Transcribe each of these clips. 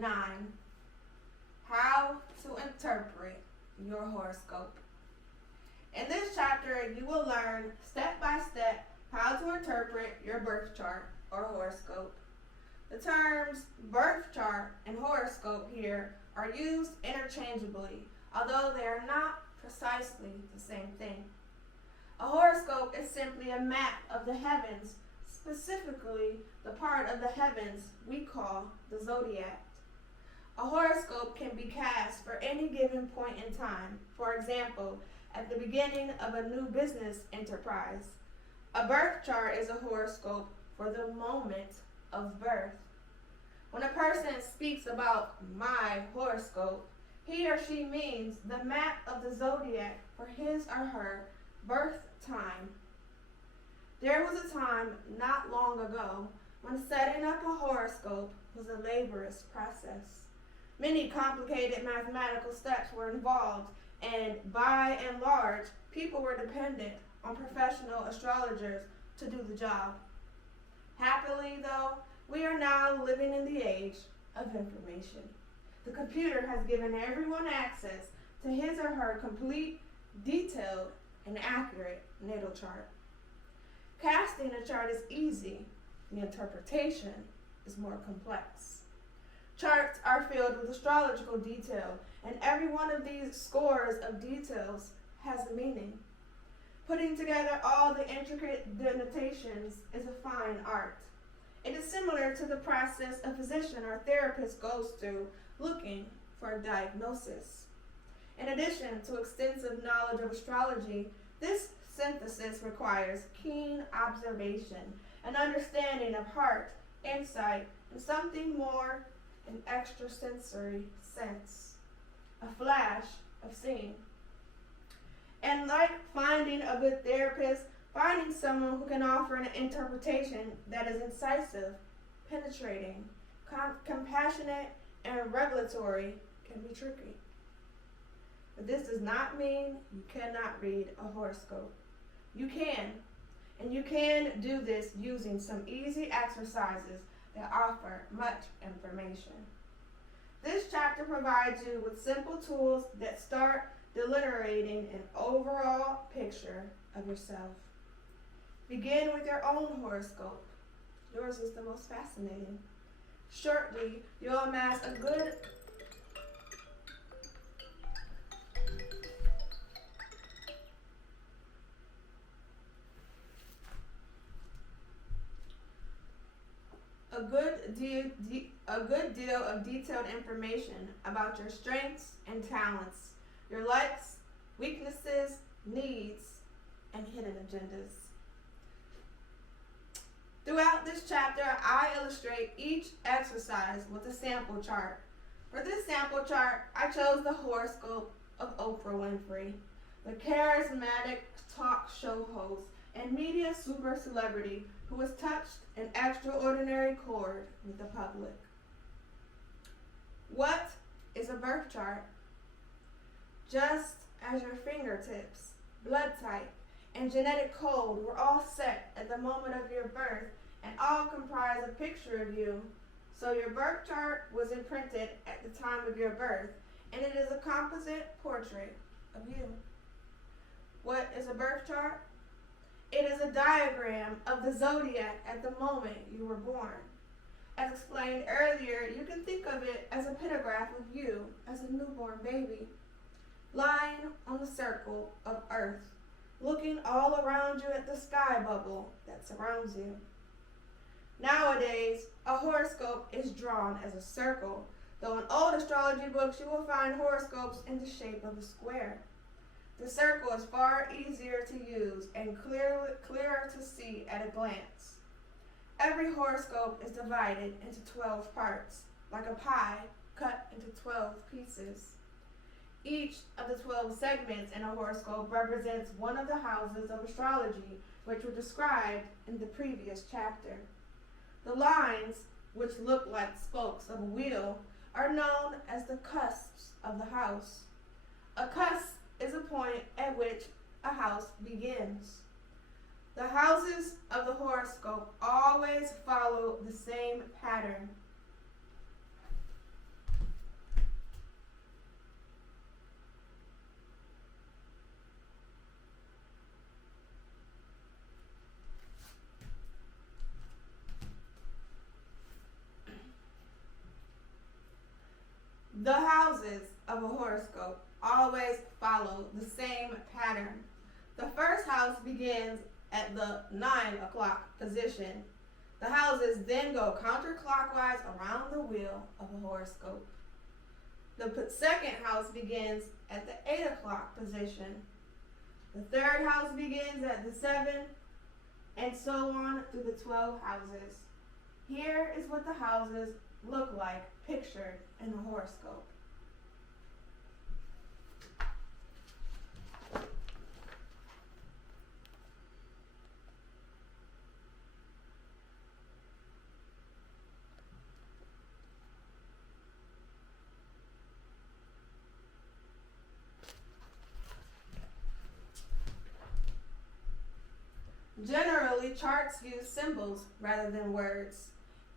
9. How to interpret your horoscope. In this chapter, you will learn step by step how to interpret your birth chart or horoscope. The terms birth chart and horoscope here are used interchangeably, although they are not precisely the same thing. A horoscope is simply a map of the heavens, specifically the part of the heavens we call the zodiac. A horoscope can be cast for any given point in time, for example, at the beginning of a new business enterprise. A birth chart is a horoscope for the moment of birth. When a person speaks about my horoscope, he or she means the map of the zodiac for his or her birth time. There was a time not long ago when setting up a horoscope was a laborious process. Many complicated mathematical steps were involved, and by and large, people were dependent on professional astrologers to do the job. Happily, though, we are now living in the age of information. The computer has given everyone access to his or her complete, detailed, and accurate natal chart. Casting a chart is easy. The interpretation is more complex. Charts are filled with astrological detail, and every one of these scores of details has a meaning. Putting together all the intricate denotations is a fine art. It is similar to the process a physician or therapist goes through looking for a diagnosis. In addition to extensive knowledge of astrology, this synthesis requires keen observation, an understanding of heart, insight, and something more, an extrasensory sense, a flash of seeing. And like finding a good therapist, finding someone who can offer an interpretation that is incisive, penetrating, compassionate, and revelatory can be tricky. But this does not mean you cannot read a horoscope. You can, and you can do this using some easy exercises that offer much information. This chapter provides you with simple tools that start delineating an overall picture of yourself. Begin with your own horoscope. Yours is the most fascinating. Shortly, you'll amass a good deal of detailed information about your strengths and talents, your likes, weaknesses, needs, and hidden agendas. Throughout this chapter, I illustrate each exercise with a sample chart. For this sample chart, I chose the horoscope of Oprah Winfrey, the charismatic talk show host and media super celebrity who has touched an extraordinary chord with the public. What is a birth chart? Just as your fingertips, blood type, and genetic code were all set at the moment of your birth and all comprise a picture of you, so your birth chart was imprinted at the time of your birth, and it is a composite portrait of you. What is a birth chart? It is a diagram of the zodiac at the moment you were born. As explained earlier, you can think of it as a pictograph of you as a newborn baby, lying on the circle of Earth, looking all around you at the sky bubble that surrounds you. Nowadays, a horoscope is drawn as a circle, though in old astrology books you will find horoscopes in the shape of a square. The circle is far easier to use and clearer to see at a glance. Every horoscope is divided into 12 parts, like a pie cut into 12 pieces. Each of the 12 segments in a horoscope represents one of the houses of astrology, which were described in the previous chapter. The lines, which look like spokes of a wheel, are known as the cusps of the house. A cusp is a point at which a house begins. The houses of the horoscope always follow the same pattern. The houses of a horoscope always follow the same pattern. The first house begins at the 9 o'clock position. The houses then go counterclockwise around the wheel of a horoscope. The second house begins at the 8 o'clock position. The third house begins at the 7, and so on through the 12 houses. Here is what the houses look like pictured in the horoscope. Generally, charts use symbols rather than words.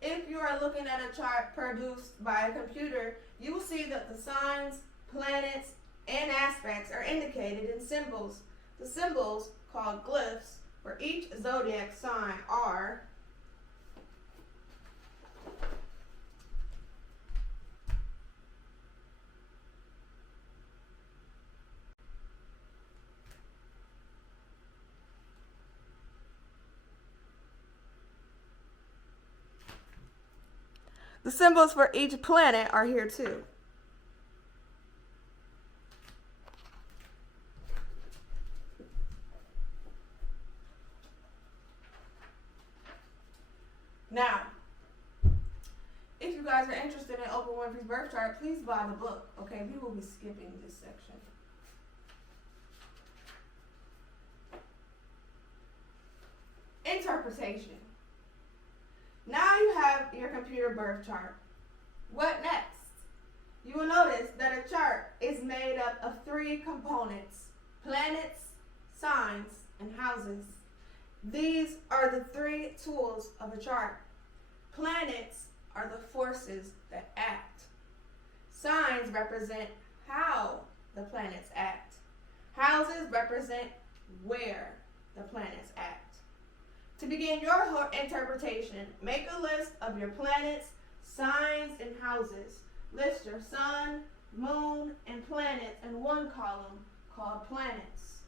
If you are looking at a chart produced by a computer, you will see that the signs, planets, and aspects are indicated in symbols. The symbols, called glyphs, for each zodiac sign are the symbols for each planet are here too. Now, if you guys are interested in Oprah Winfrey's birth chart, please buy the book, okay? We will be skipping this section. Interpretation. Now you have your computer birth chart. What next? You will notice that a chart is made up of 3 components: planets, signs, and houses. These are the 3 tools of a chart. Planets are the forces that act. Signs represent how the planets act. Houses represent where the planets act. To begin your interpretation, make a list of your planets, signs, and houses. List your sun, moon, and planets in one column called planets.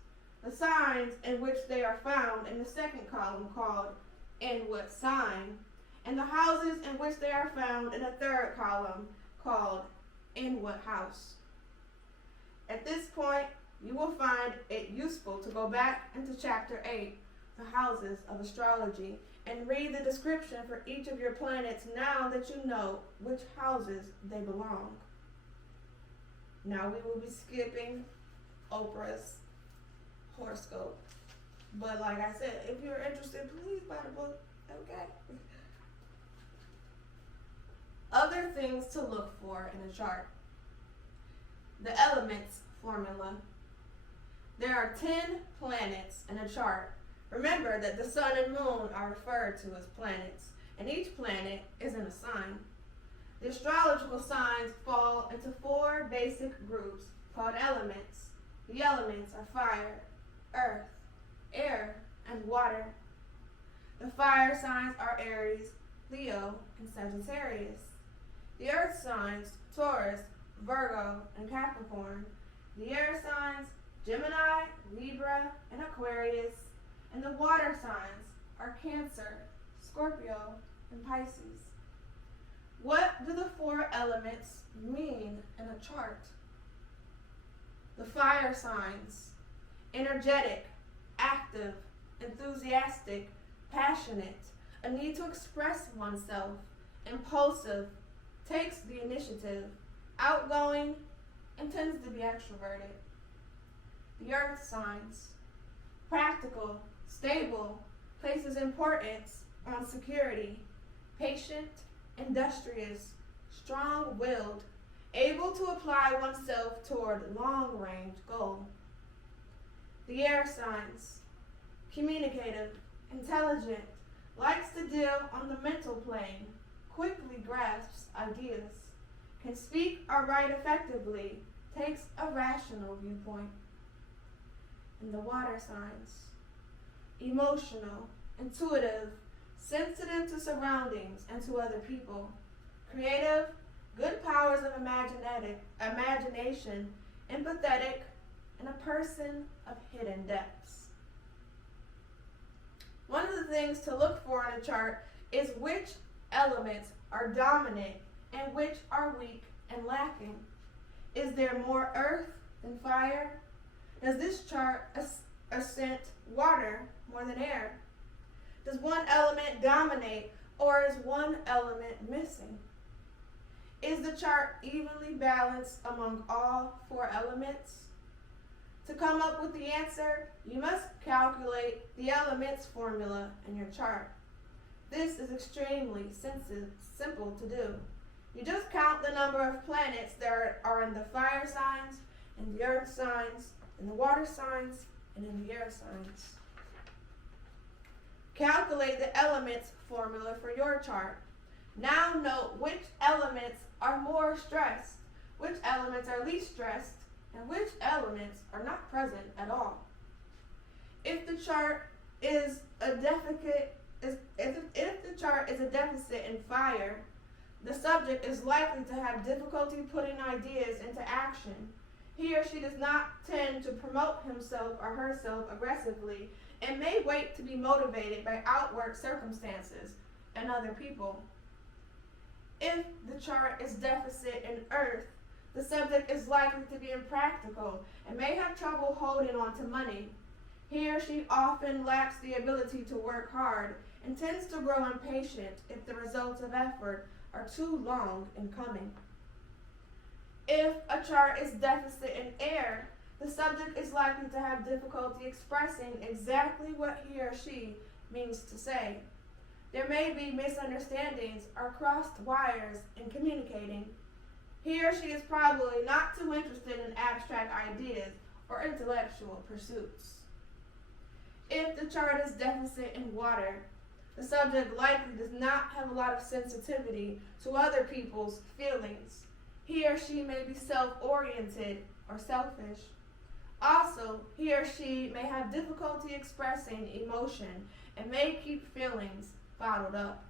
The signs in which they are found in the second column called in what sign, and the houses in which they are found in the third column called in what house. At this point, you will find it useful to go back into chapter 8, the houses of astrology, and read the description for each of your planets now that you know which houses they belong. Now we will be skipping Oprah's horoscope. But like I said, if you're interested, please buy the book, okay? Other things to look for in a chart. The elements formula. There are 10 planets in a chart. Remember that the sun and moon are referred to as planets, and each planet is in a sign. The astrological signs fall into 4 basic groups called elements. The elements are fire, earth, air, and water. The fire signs are Aries, Leo, and Sagittarius. The earth signs, Taurus, Virgo, and Capricorn. The air signs, Gemini, Libra, and Aquarius. And the water signs are Cancer, Scorpio, and Pisces. What do the 4 elements mean in a chart? The fire signs: energetic, active, enthusiastic, passionate, a need to express oneself, impulsive, takes the initiative, outgoing, and tends to be extroverted. The earth signs: practical, stable, places importance on security, patient, industrious, strong-willed, able to apply oneself toward long-range goal. The air signs: communicative, intelligent, likes to deal on the mental plane, quickly grasps ideas, can speak or write effectively, takes a rational viewpoint. And the water signs: emotional, intuitive, sensitive to surroundings and to other people, creative, good powers of imagination, empathetic, and a person of hidden depths. One of the things to look for in a chart is which elements are dominant and which are weak and lacking. Is there more earth than fire? Does this chart assent water more than air? Does one element dominate, or is one element missing? Is the chart evenly balanced among all four elements? To come up with the answer, you must calculate the elements formula in your chart. This is extremely simple to do. You just count the number of planets that are in the fire signs, in the earth signs, in the water signs, and in the air signs. Calculate the elements formula for your chart. Now note which elements are more stressed, which elements are least stressed, and which elements are not present at all. If the chart is a deficit in fire, the subject is likely to have difficulty putting ideas into action. He or she does not tend to promote himself or herself aggressively and may wait to be motivated by outward circumstances and other people. If the chart is deficit in earth, the subject is likely to be impractical and may have trouble holding on to money. He or she often lacks the ability to work hard and tends to grow impatient if the results of effort are too long in coming. If a chart is deficit in air, the subject is likely to have difficulty expressing exactly what he or she means to say. There may be misunderstandings or crossed wires in communicating. He or she is probably not too interested in abstract ideas or intellectual pursuits. If the chart is deficit in water, the subject likely does not have a lot of sensitivity to other people's feelings. He or she may be self-oriented or selfish. Also, he or she may have difficulty expressing emotion and may keep feelings bottled up.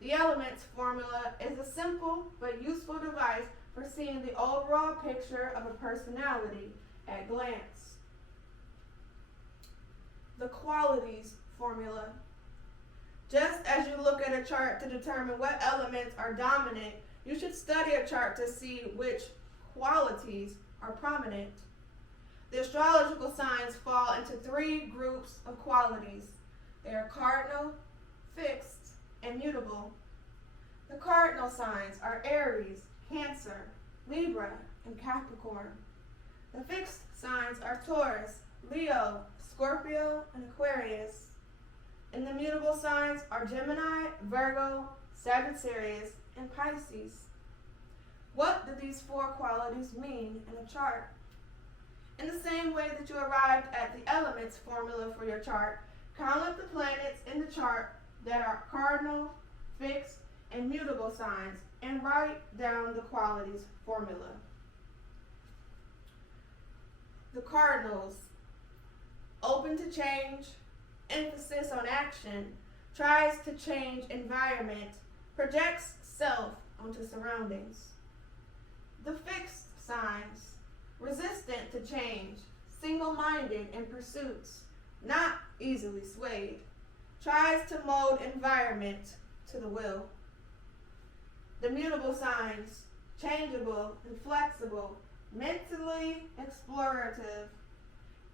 The elements formula is a simple but useful device for seeing the overall picture of a personality at glance. The qualities formula. Just as you look at a chart to determine what elements are dominant, you should study a chart to see which qualities are prominent. The astrological signs fall into three groups of qualities. They are cardinal, fixed, and mutable. The cardinal signs are Aries, Cancer, Libra, and Capricorn. The fixed signs are Taurus, Leo, Scorpio, and Aquarius. And the mutable signs are Gemini, Virgo, Sagittarius, and Pisces. What do these four qualities mean in a chart? In the same way that you arrived at the elements formula for your chart, count up the planets in the chart that are cardinal, fixed, and mutable signs and write down the qualities formula. The cardinals: open to change, emphasis on action, tries to change environment, projects self onto surroundings. The fixed signs: resistant to change, single-minded in pursuits, not easily swayed, tries to mold environment to the will. The mutable signs: changeable and flexible, mentally explorative,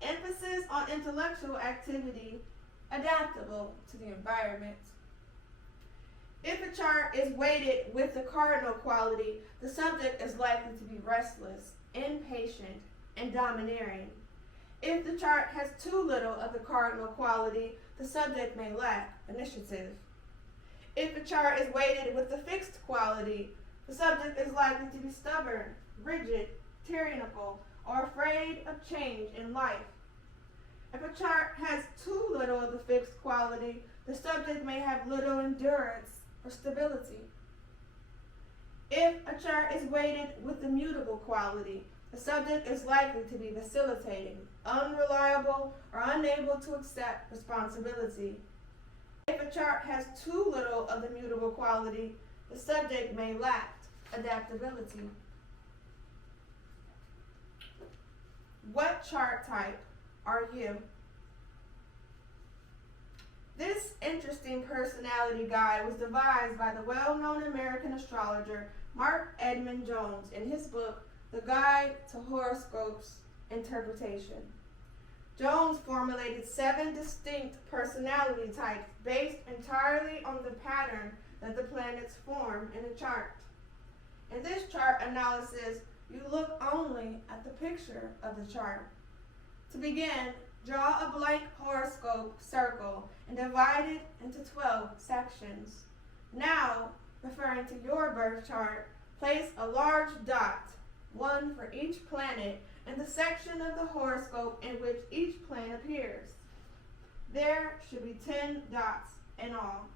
emphasis on intellectual activity, adaptable to the environment. If a chart is weighted with the cardinal quality, the subject is likely to be restless, impatient, and domineering. If the chart has too little of the cardinal quality, the subject may lack initiative. If the chart is weighted with the fixed quality, the subject is likely to be stubborn, rigid, tyrannical, or afraid of change in life. If a chart has too little of the fixed quality, the subject may have little endurance or stability. If a chart is weighted with the mutable quality, the subject is likely to be vacillating, unreliable, or unable to accept responsibility. If a chart has too little of the mutable quality, the subject may lack adaptability. What chart type are you? This interesting personality guide was devised by the well-known American astrologer Mark Edmund Jones in his book, The Guide to Horoscopes Interpretation. Jones formulated 7 distinct personality types based entirely on the pattern that the planets form in a chart. In this chart analysis, you look only at the picture of the chart. To begin, draw a blank horoscope circle and divide it into 12 sections. Now, referring to your birth chart, place a large dot, one for each planet, in the section of the horoscope in which each planet appears. There should be 10 dots in all.